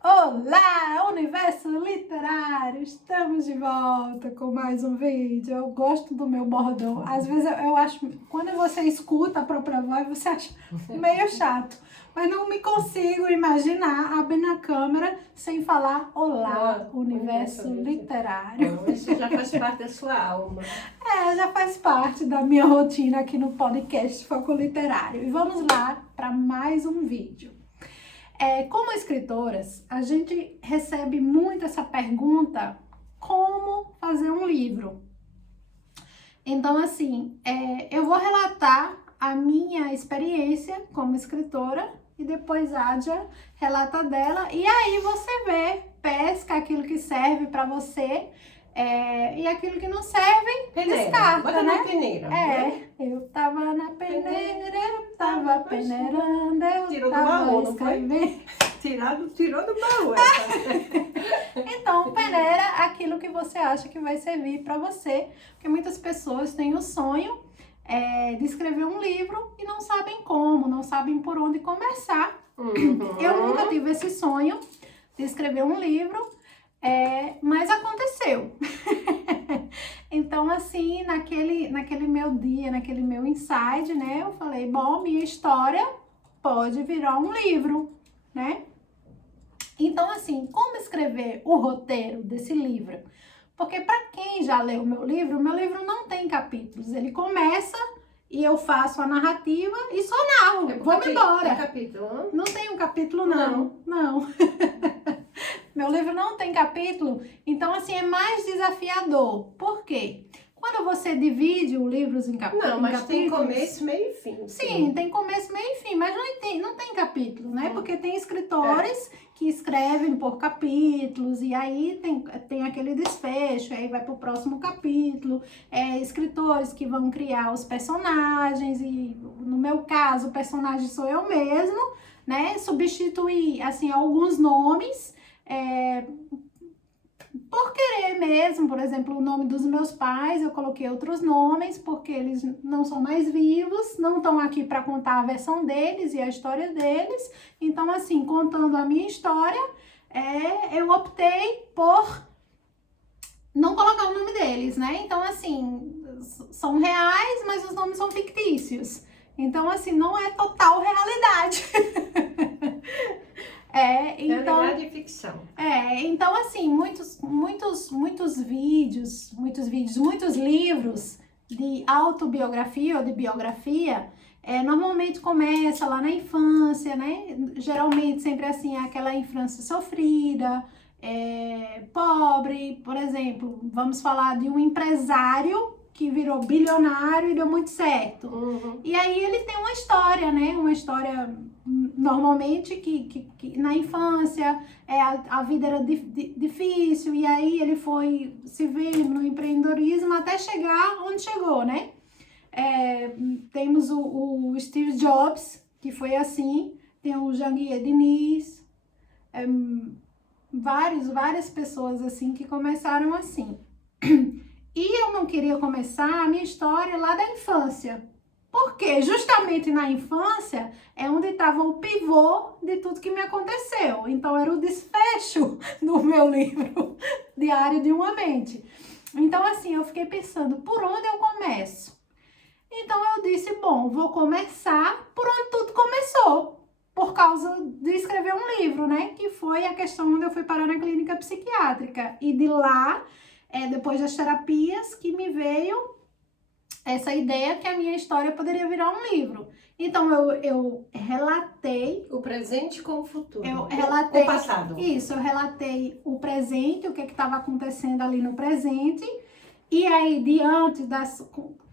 Olá, Universo Literário! Estamos de volta com mais um vídeo. Eu gosto do meu bordão. Às vezes eu acho, quando você escuta a própria voz, você acha meio chato. Mas não me consigo imaginar abrindo a câmera sem falar Olá, Universo Literário. Isso já faz parte da sua alma. Já faz parte da minha rotina aqui no podcast Foco Literário. E vamos lá para mais um vídeo. Como escritoras, a gente recebe muito essa pergunta, como fazer um livro? Então, assim, eu vou relatar a minha experiência como escritora e depois a Adja relata dela, e aí você vê, pesca aquilo que serve para você e aquilo que não serve, descarta, bota né? na peneira. Né? Eu tava na peneira, tava peneirando, eu Tirou do tava baú, não foi? escrevendo. Tirou do baú. Então, peneira aquilo que você acha que vai servir para você, porque muitas pessoas têm o sonho de escrever um livro e não sabem como, não sabem por onde começar. Eu nunca tive esse sonho de escrever um livro, mas aconteceu. Então, assim, naquele meu dia, naquele meu insight, né, eu falei, bom, minha história pode virar um livro, né? Então, assim, como escrever o roteiro desse livro? Porque para quem já leu o meu livro não tem capítulos. Ele começa e eu faço a narrativa e só narro. Vamos embora. Tem capítulo? Não tem um capítulo, não. Meu livro não tem capítulo, então assim é mais desafiador. Por quê? Quando você divide o livro em capítulos... Não, mas tem começo, meio e fim. Sim, tem começo, meio e fim, mas não tem capítulo, né? Porque tem escritores que escrevem por capítulos e aí tem aquele desfecho, aí vai pro próximo capítulo. Escritores que vão criar os personagens e, no meu caso, o personagem sou eu mesmo, né? Substituir, assim, alguns nomes... por querer mesmo, por exemplo, o nome dos meus pais, eu coloquei outros nomes, porque eles não são mais vivos, não estão aqui para contar a versão deles e a história deles. Então, assim, contando a minha história, eu optei por não colocar o nome deles, né? Então, assim, são reais, mas os nomes são fictícios. Então, assim, não é total realidade. Então, realidade e ficção. Então assim, muitos livros de autobiografia ou de biografia, normalmente começa lá na infância, né? Geralmente sempre assim, aquela infância sofrida, pobre, por exemplo, vamos falar de um empresário que virou bilionário e deu muito certo. E aí ele tem uma história, né? Uma história normalmente que na infância a vida era difícil e aí ele foi se vendo no empreendedorismo até chegar onde chegou, né? Temos o Steve Jobs, que foi assim, tem o Janguier Diniz, várias pessoas assim que começaram assim. E eu não queria começar a minha história lá da infância, porque justamente na infância é onde estava o pivô de tudo que me aconteceu. Então era o desfecho do meu livro Diário de uma Mente. Então assim, eu fiquei pensando, por onde eu começo? Então eu disse, bom, vou começar por onde tudo começou, por causa de escrever um livro, né? Que foi a questão onde eu fui parar na clínica psiquiátrica. E de lá, depois das terapias, que me veio essa ideia que a minha história poderia virar um livro. Então, eu relatei... O presente com o futuro. Eu relatei... O passado. Isso, eu relatei o presente, o que estava acontecendo ali no presente. E aí, diante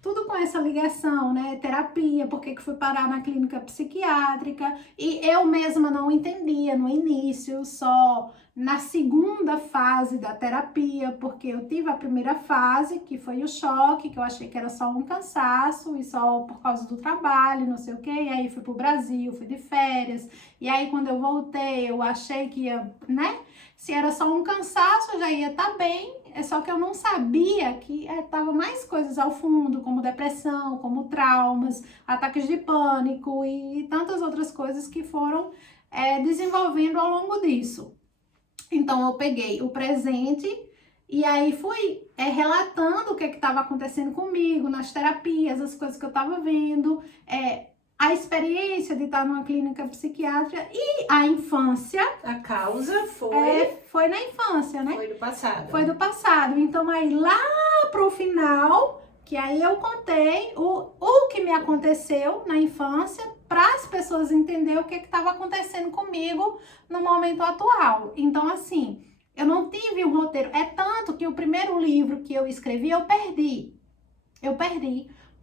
tudo com essa ligação, né? Terapia, por que fui parar na clínica psiquiátrica. E eu mesma não entendia no início, só na segunda fase da terapia, porque eu tive a primeira fase, que foi o choque, que eu achei que era só um cansaço, e só por causa do trabalho, não sei o quê. E aí fui pro Brasil, fui de férias. E aí quando eu voltei, eu achei que ia, né? Se era só um cansaço, eu já ia estar bem. Só que eu não sabia que estavam mais coisas ao fundo, como depressão, como traumas, ataques de pânico e tantas outras coisas que foram desenvolvendo ao longo disso. Então, eu peguei o presente e aí fui relatando o que estava acontecendo comigo, nas terapias, as coisas que eu estava vendo, a experiência de estar numa clínica psiquiátrica e a infância. A causa foi... foi na infância, né? Foi do passado. Foi do passado. Então, aí lá pro final, que aí eu contei o que me aconteceu na infância para as pessoas entenderem o que estava acontecendo comigo no momento atual. Então, assim, eu não tive um roteiro. É tanto que o primeiro livro que eu escrevi, eu perdi.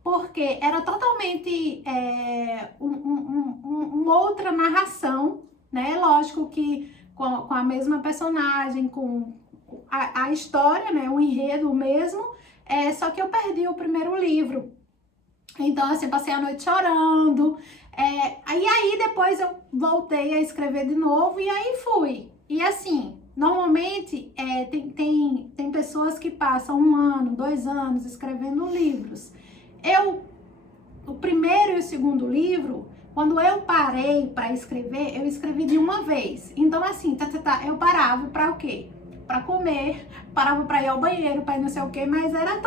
Porque era totalmente uma outra narração, né? Lógico que com a mesma personagem, com a história, né? O enredo mesmo, só que eu perdi o primeiro livro. Então, assim, passei a noite chorando. E aí, depois eu voltei a escrever de novo e aí fui. E assim, normalmente, tem pessoas que passam 1 ano, 2 anos escrevendo livros. O primeiro e o segundo livro, quando eu parei para escrever, eu escrevi de uma vez. Então, assim, eu parava para o quê? Para comer, parava para ir ao banheiro, para ir não sei o quê, mas era...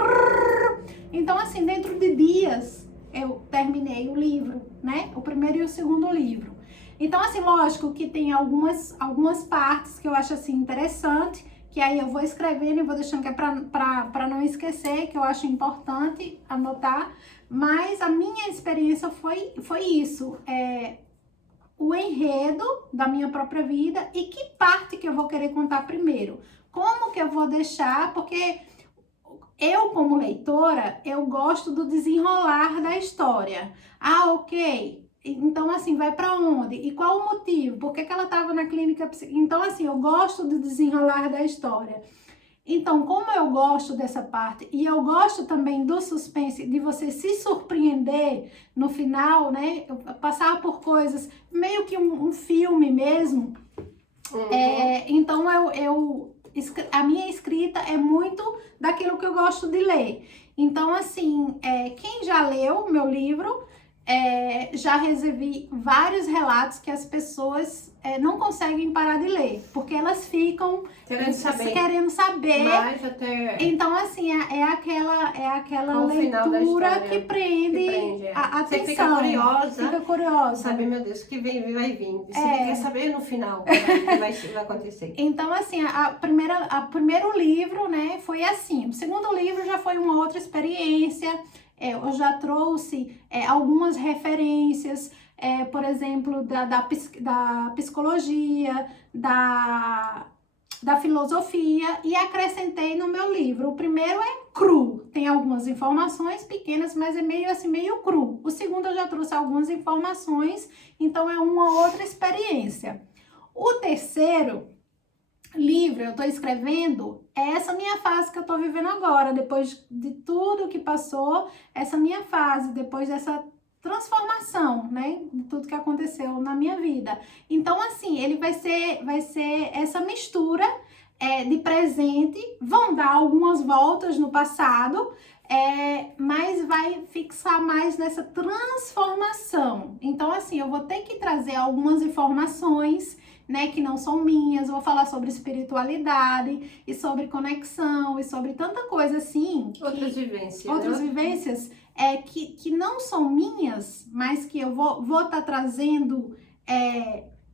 Então, assim, dentro de dias, eu terminei o livro, né? O primeiro e o segundo livro. Então, assim, lógico que tem algumas partes que eu acho, assim, interessante, que aí eu vou escrevendo e vou deixando que é para não esquecer, que eu acho importante anotar. Mas a minha experiência foi isso, o enredo da minha própria vida e que parte que eu vou querer contar primeiro. Como que eu vou deixar, porque eu, como leitora, eu gosto do desenrolar da história. Ah, ok. Então, assim, vai para onde? E qual o motivo? Por que ela estava na clínica? Então, assim, eu gosto do desenrolar da história. Então, como eu gosto dessa parte e eu gosto também do suspense, de você se surpreender no final, né? Eu passar por coisas, meio que um filme mesmo. Uhum. Então, a minha escrita é muito daquilo que eu gosto de ler. Então, assim, quem já leu o meu livro, já recebi vários relatos que as pessoas não conseguem parar de ler, porque elas ficam querendo saber. Mas até... Então, assim, é aquela leitura que prende a atenção. Você fica curiosa. Fica curiosa. Sabe, meu Deus, o que vai vir. Você quer saber no final o que vai acontecer. Então, assim, o primeiro livro, né, foi assim. O segundo livro já foi uma outra experiência. Eu já trouxe algumas referências, por exemplo, da psicologia, da filosofia, e acrescentei no meu livro. O primeiro é cru, tem algumas informações pequenas, mas é meio cru. O segundo eu já trouxe algumas informações, então é uma outra experiência. O terceiro livro, eu estou escrevendo, essa minha fase que eu estou vivendo agora, depois de tudo que passou, essa minha fase, depois dessa transformação, né, de tudo que aconteceu na minha vida. Então, assim, ele vai ser essa mistura de presente, vão dar algumas voltas no passado, mas vai fixar mais nessa transformação. Então, assim, eu vou ter que trazer algumas informações, né, que não são minhas. Vou falar sobre espiritualidade e sobre conexão e sobre tanta coisa assim. Outras vivências. Outras vivências que não são minhas, mas que eu vou estar trazendo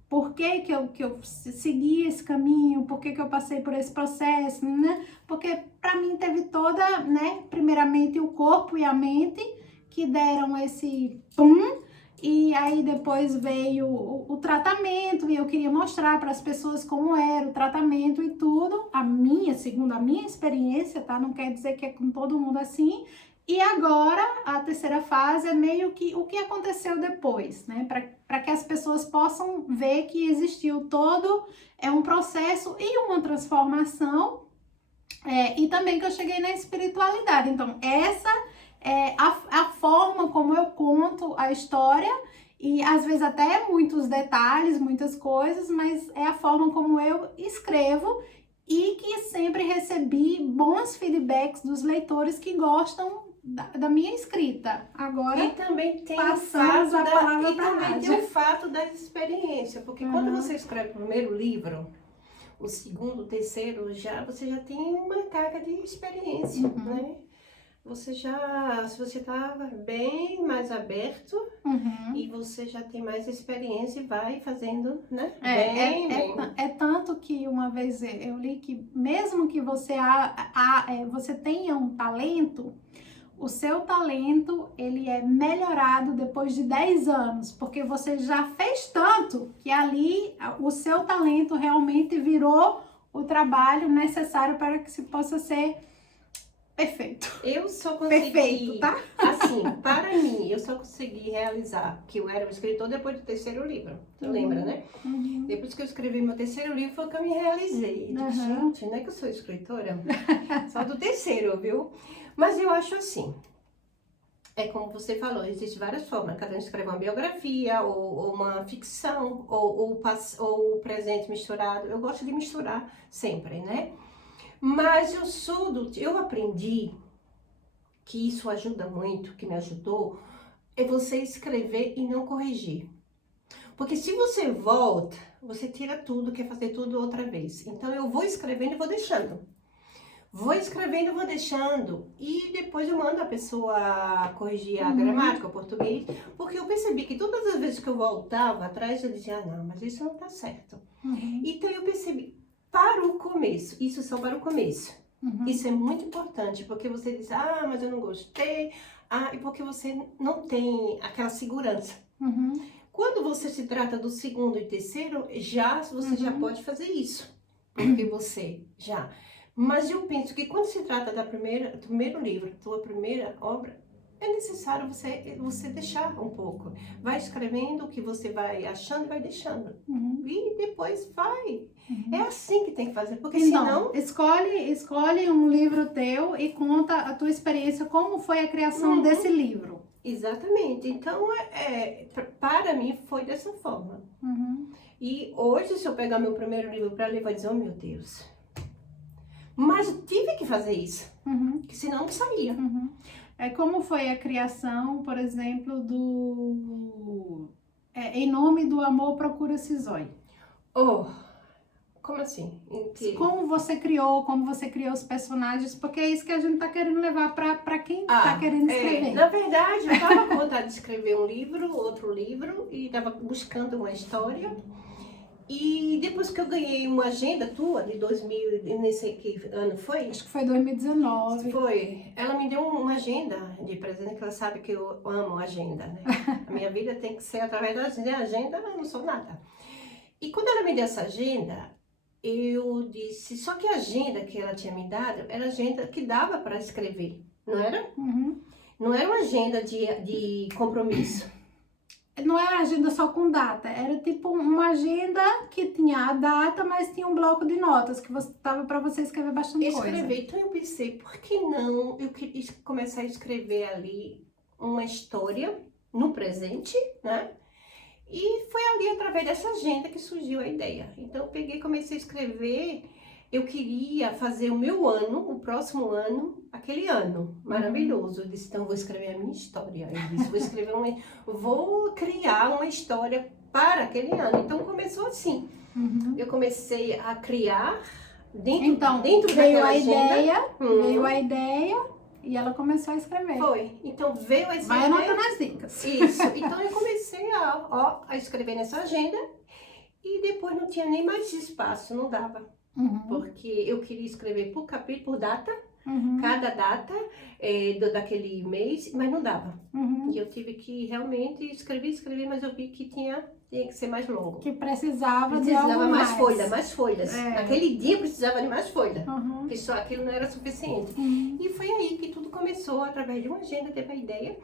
por que eu segui esse caminho, por que eu passei por esse processo, né? Porque para mim teve toda, né, primeiramente o corpo e a mente que deram esse pum. E aí depois veio o tratamento e eu queria mostrar para as pessoas como era o tratamento e tudo. Segundo a minha experiência, tá? Não quer dizer que é com todo mundo assim. E agora a terceira fase é meio que o que aconteceu depois, né? Para que as pessoas possam ver que existiu todo um processo e uma transformação. E também que eu cheguei na espiritualidade. Então, essa a forma como eu conto a história, e às vezes até muitos detalhes, muitas coisas, mas é a forma como eu escrevo e que sempre recebi bons feedbacks dos leitores que gostam da minha escrita. Agora, e também tem passamos a palavra para a tem o fato da experiência, porque quando você escreve o primeiro livro, o segundo, o terceiro, você já tem uma carga de experiência, né? Se você tá bem mais aberto e você já tem mais experiência e vai fazendo, né? Bem. É tanto que uma vez eu li que mesmo que você, você tenha um talento, o seu talento, ele é melhorado depois de 10 anos, porque você já fez tanto que ali o seu talento realmente virou o trabalho necessário para que se possa ser perfeito. Eu só consegui, perfeito, tá? Assim, para mim, eu só consegui realizar que eu era um escritor depois do terceiro livro. Você lembra, né? Depois que eu escrevi meu terceiro livro, foi que eu me realizei. Gente, não é que eu sou escritora? Só do terceiro, viu? Mas eu acho assim, é como você falou, existem várias formas. Cada um escreve uma biografia, ou uma ficção, ou o presente misturado. Eu gosto de misturar sempre, né? Mas eu aprendi que isso ajuda muito, que me ajudou, é você escrever e não corrigir. Porque se você volta, você tira tudo, quer fazer tudo outra vez. Então eu vou escrevendo e vou deixando. Vou escrevendo, vou deixando, e depois eu mando a pessoa corrigir a gramática, o português, porque eu percebi que todas as vezes que eu voltava atrás, eu dizia, não, mas isso não tá certo. Então eu percebi, para o começo, isso só para o começo. Isso é muito importante, porque você diz, mas eu não gostei, e porque você não tem aquela segurança. Quando você se trata do segundo e terceiro, você já pode fazer isso, porque você já... Mas eu penso que quando se trata do primeiro livro, tua primeira obra, é necessário você deixar um pouco. Vai escrevendo o que você vai achando e vai deixando. E depois vai. É assim que tem que fazer, porque então, senão... Escolhe um livro teu e conta a tua experiência, como foi a criação desse livro. Exatamente. Então, para mim, foi dessa forma. E hoje, se eu pegar meu primeiro livro para ler, vai dizer, oh meu Deus... Mas eu tive que fazer isso, que senão não saía. Como foi a criação, por exemplo, Em Nome do Amor Procura-se Zói? Como assim? Como você criou os personagens, porque é isso que a gente tá querendo levar para quem tá querendo escrever. Na verdade, eu tava com vontade de escrever um livro, outro livro, e tava buscando uma história. E depois que eu ganhei uma agenda tua, de 2000, nem sei que ano foi? Acho que foi 2019. Foi. Ela me deu uma agenda de presente, que ela sabe que eu amo agenda, né? A minha vida tem que ser através da agenda. Agenda, eu não sou nada. E quando ela me deu essa agenda, eu disse... Só que a agenda que ela tinha me dado, era agenda que dava para escrever, não era? Não era uma agenda de compromisso. Não era agenda só com data, era tipo uma agenda que tinha a data, mas tinha um bloco de notas que tava para você escrever bastante coisa. Então eu pensei, por que não eu queria começar a escrever ali uma história no presente, né? E foi ali através dessa agenda que surgiu a ideia. Então eu peguei e comecei a escrever. Eu queria fazer o meu ano, o próximo ano, aquele ano maravilhoso. Eu disse, então eu vou escrever a minha história. Eu disse, vou criar uma história para aquele ano. Então começou assim. Eu comecei a criar dentro daquela agenda. Veio a ideia e ela começou a escrever. Foi. Então veio essa ideia. Vai anotando as dicas. Isso. Então eu comecei a escrever nessa agenda e depois não tinha nem mais espaço, não dava. Porque eu queria escrever por capítulo, por data, cada data daquele mês, mas não dava. E eu tive que realmente escrever, mas eu vi que tinha que ser mais longo. Que precisava de algo mais folhas. Naquele dia precisava de mais folhas, porque só aquilo não era suficiente. E foi aí que tudo começou, através de uma agenda, teve a ideia.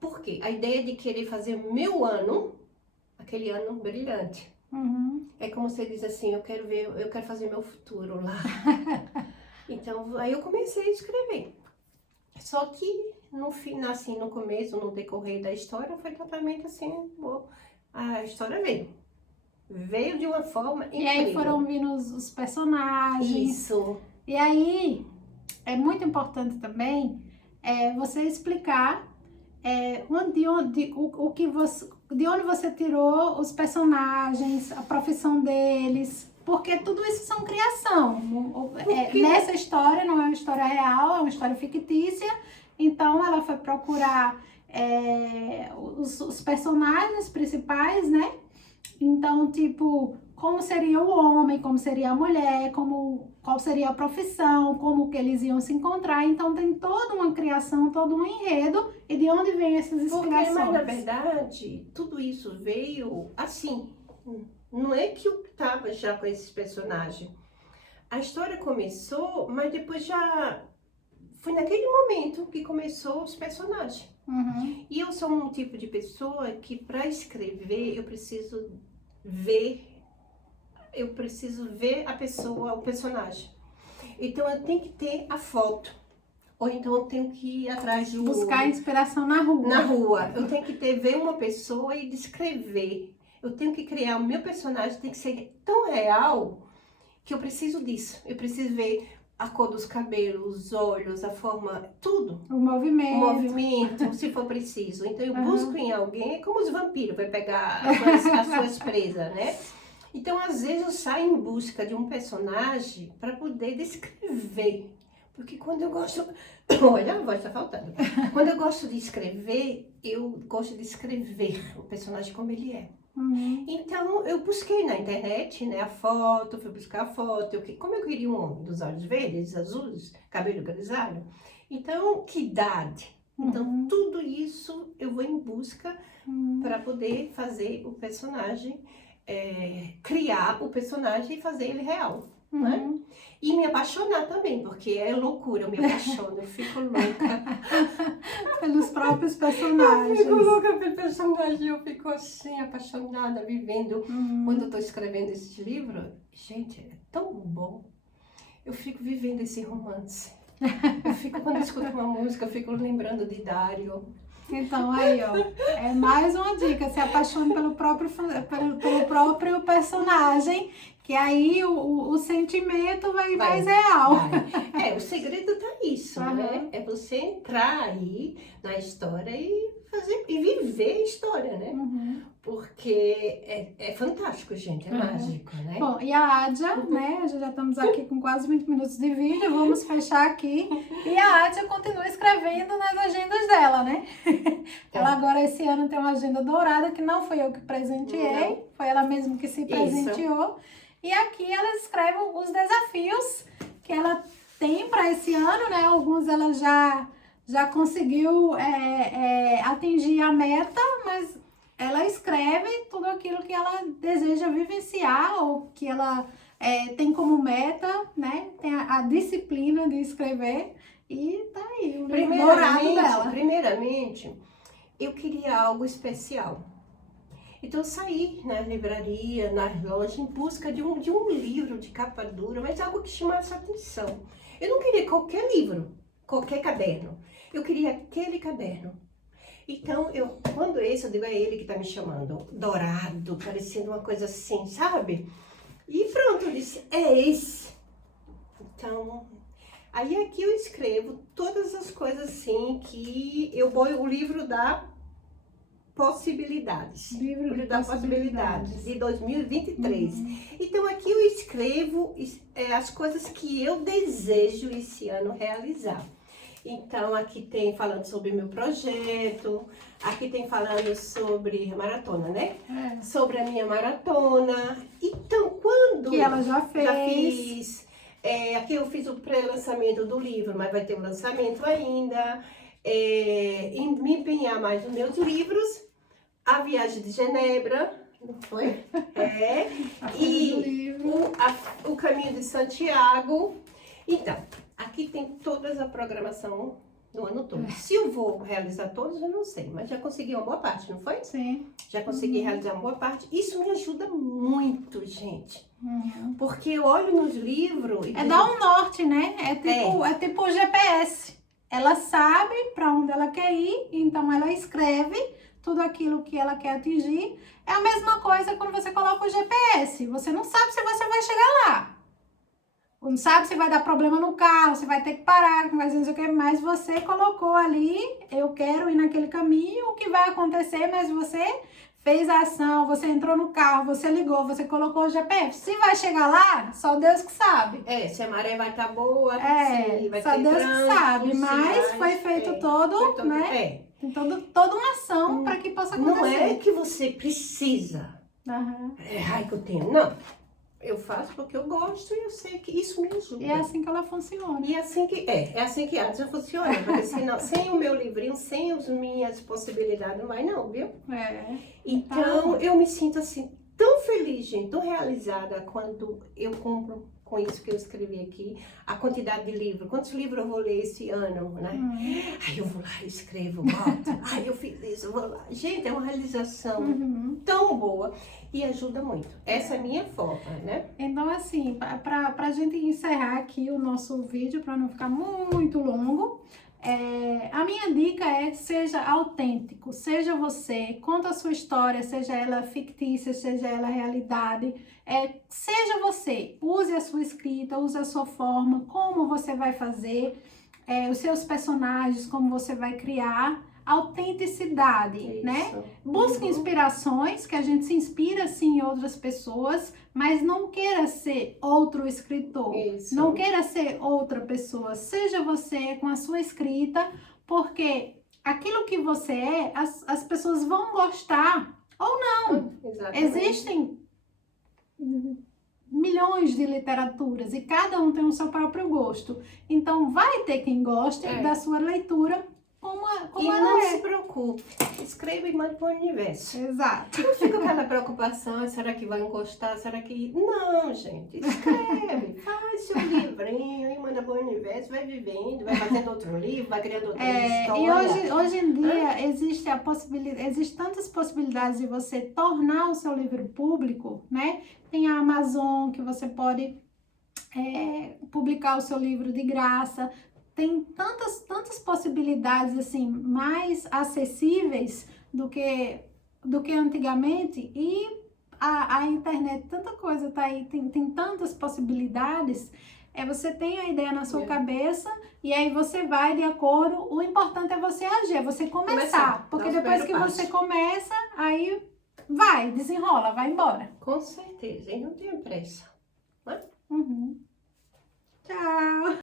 Por quê? A ideia de querer fazer o meu ano, aquele ano brilhante. É como você diz assim, eu quero fazer meu futuro lá. Então, aí eu comecei a escrever. Só que no final, assim, no começo, no decorrer da história, foi totalmente assim, a história veio de uma forma incrível. E aí foram vindo os personagens. Isso. E aí, é muito importante também você explicar de onde você tirou os personagens, a profissão deles. porque tudo isso são criação. Nessa história não é uma história real, é uma história fictícia. Então ela foi procurar os personagens principais, né? Então, tipo, como seria o homem, como seria a mulher, qual seria a profissão, como que eles iam se encontrar. Então tem toda uma criação, todo um enredo, e de onde vem essas inspirações? Porque, mas na verdade, tudo isso veio assim. Não é que eu estava já com esses personagens. A história começou, mas depois já foi naquele momento que começou os personagens. Uhum. E eu sou um tipo de pessoa que para escrever eu preciso ver a pessoa, o personagem. Então eu tenho que ter a foto. Ou então eu tenho que ir atrás do... Buscar inspiração na rua. Na rua. Eu tenho que ver uma pessoa e descrever. Eu tenho que criar o meu personagem, tem que ser tão real que eu preciso disso. Eu preciso ver a cor dos cabelos, os olhos, a forma, tudo. O movimento. O movimento, se for preciso. Então eu busco em alguém, é como os vampiros, vai pegar as suas presas, né? Então às vezes eu saio em busca de um personagem para poder descrever. Porque quando eu gosto... Olha, a voz está faltando. Quando eu gosto de escrever, eu gosto de escrever o personagem como ele é. Uhum. Então, eu busquei na internet, né, a foto, fui buscar a foto, como eu queria um homem dos olhos verdes, azuis, cabelo grisalho. Então, que idade? Então, tudo isso eu vou em busca para poder fazer o personagem, criar o personagem e fazer ele real. Né? E me apaixonar também, porque é loucura, eu me apaixono, eu fico louca. Pelos próprios personagens. Eu fico louca pelo personagem, eu fico assim, apaixonada, vivendo. Quando eu estou escrevendo esse livro, gente, é tão bom. Eu fico vivendo esse romance. Eu fico, quando eu escuto uma música, eu fico lembrando de Dário. Então, aí, ó, é mais uma dica, se apaixone pelo próprio personagem, que aí o sentimento vai mais real. Vai. O segredo tá isso, né? É você entrar aí na história e viver a história, né? Porque é fantástico, gente, é mágico, né? Bom, e a Adja, né? Já estamos aqui com quase 20 minutos de vídeo, vamos fechar aqui. E a Adja continua escrevendo nas agendas dela, né? Ela agora esse ano tem uma agenda dourada, que não foi eu que presenteei, foi ela mesma que se presenteou. E aqui ela escreve os desafios que ela tem para esse ano, né? Alguns ela já conseguiu atingir a meta, mas ela escreve tudo aquilo que ela deseja vivenciar ou que ela tem como meta, né? Tem a disciplina de escrever e tá aí o livro dourado dela. Primeiramente, eu queria algo especial. Então eu saí na livraria, nas lojas, em busca de um livro de capa dura, mas algo que chamasse atenção. Eu não queria qualquer livro, qualquer caderno. Eu queria aquele caderno. Então, quando eu digo, é ele que tá me chamando, dourado, parecendo uma coisa assim, sabe? E pronto, eu disse, é esse. Então, aí aqui eu escrevo todas as coisas assim que o livro da possibilidades. Livro da possibilidades, de 2023. Então, aqui eu escrevo as coisas que eu desejo esse ano realizar. Então, aqui tem falando sobre meu projeto, aqui tem falando sobre a maratona, né? Sobre a minha maratona. Então, quando... Que ela já fez. Já fiz. Aqui eu fiz o pré-lançamento do livro, mas vai ter o lançamento ainda. Em me empenhar mais nos meus livros. A Viagem de Genebra, não foi? E o Caminho de Santiago. Então, aqui tem toda a programação do ano todo. Se eu vou realizar todos, eu não sei, mas já consegui uma boa parte, não foi? Sim. Já consegui realizar uma boa parte. Isso me ajuda muito, gente. Porque eu olho nos livros... E dá um norte, né? É tipo o GPS. Ela sabe para onde ela quer ir, então ela escreve tudo aquilo que ela quer atingir. É a mesma coisa quando você coloca o GPS. Você não sabe se você vai chegar lá. Não sabe se vai dar problema no carro, se vai ter que parar, mas você colocou ali, eu quero ir naquele caminho, o que vai acontecer, mas você fez a ação, você entrou no carro, você ligou, você colocou o GPS. Se vai chegar lá, só Deus que sabe. Se a maré vai estar boa, se vai só ter Deus trânsito, que sabe, mas foi feito foi todo, né? Tem toda uma ação para que possa acontecer. Não é que você precisa. Ai, que eu tenho. Não. Eu faço porque eu gosto e eu sei que isso me ajuda. E é assim que ela funciona. E é assim que antes funciona. Porque senão, sem o meu livrinho, sem as minhas possibilidades, não vai não, viu? Então, eu me sinto assim, tão feliz, gente, tão realizada quando eu cumpro com isso que eu escrevi aqui, a quantidade de livros. Quantos livros eu vou ler esse ano, né? Aí eu vou lá, escrevo, boto. Ai, eu fiz isso, eu vou lá. Gente, é uma realização tão boa e ajuda muito. Essa é a minha forma, né? Então, assim, pra gente encerrar aqui o nosso vídeo, para não ficar muito longo, a minha dica é: seja autêntico, seja você, conta a sua história, seja ela fictícia, seja ela realidade, seja você, use a sua escrita, use a sua forma, como você vai fazer, os seus personagens, como você vai criar, autenticidade, né? Busque inspirações, que a gente se inspira sim em outras pessoas, mas não queira ser outro escritor, não queira ser outra pessoa, seja você com a sua escrita, porque aquilo que você as pessoas vão gostar ou não. Existem milhões de literaturas e cada um tem o seu próprio gosto, então vai ter quem goste da sua leitura como não se preocupe, escreva e mande para o universo. Exato. Não fica com aquela preocupação, será que vai encostar, será que... Não, gente, escreve, faz seu livrinho e manda para o universo, vai vivendo, vai fazendo outro livro, vai criando outra história. E hoje em dia existe tantas possibilidades de você tornar o seu livro público, né? Tem a Amazon, que você pode publicar o seu livro de graça. Tem tantas possibilidades, assim, mais acessíveis do que antigamente, e a internet, tanta coisa tá aí, tem tantas possibilidades, você tem a ideia na sua cabeça, e aí você vai de acordo, o importante é você agir, é você começar, porque depois que você começa, aí desenrola, vai embora. Com certeza, e não tenha pressa, né? Tchau!